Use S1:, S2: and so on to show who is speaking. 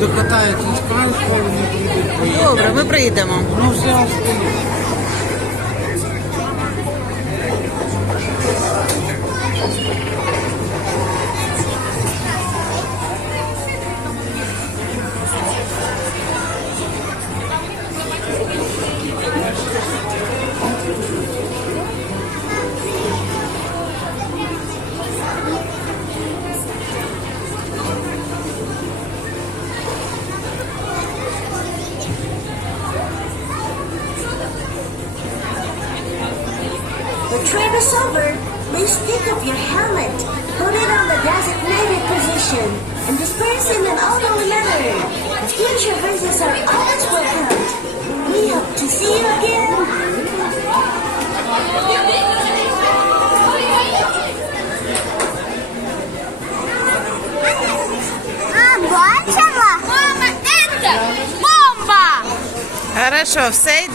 S1: Докатаються з не.
S2: Добре, ми прийдемо.
S1: Ну все остальне.
S3: The train is over. Please pick up your helmet, put it on the designated position, and disperse in an orderly manner. Future visitors are always welcomed. We hope to see you again. А, бачила? Мама, это бомба!
S2: Хорошо, все йде.